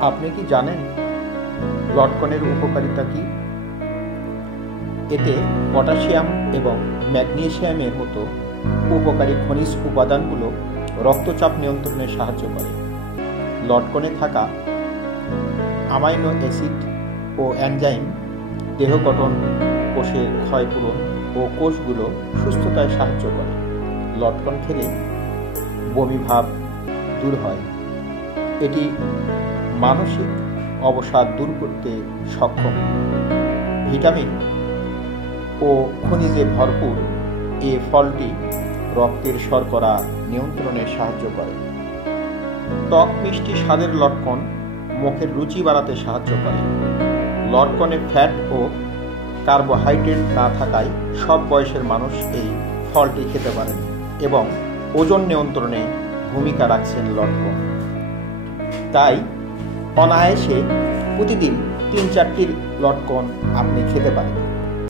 আপনি কি জানেন লটকনের উপকারিতা কি? এতে পটাশিয়াম এবং ম্যাগনেসিয়ামের মতো উপকারী খনিজ উপাদানগুলো রক্তচাপ নিয়ন্ত্রণে সাহায্য করে। লটকনে থাকা অ্যামাইনো অ্যাসিড ও এনজাইম দেহ গঠন, কোষের ক্ষয়পূরণ ও কোষগুলো সুস্থতায় সাহায্য করে। লটকন খেলে বমিভাব দূর হয়। এটি মানসিক অবসাদ দূর করতে সক্ষম। ভিটামিন ও খনিজে ভরপুর এ ফলটি রক্তের শর্করা নিয়ন্ত্রণে সাহায্য করে। টক মিষ্টি স্বাদের লটকন মুখের রুচি বাড়াতে সাহায্য করে। লটকনে ফ্যাট ও কার্বোহাইড্রেট না থাকায় সব বয়সের মানুষ এই ফলটি খেতে পারেন এবং ওজন নিয়ন্ত্রণে ভূমিকা রাখছেন লটকন। তাই অনায়াসে প্রতিদিন ৩-৪টি লটকন আপনি খেতে পারেন।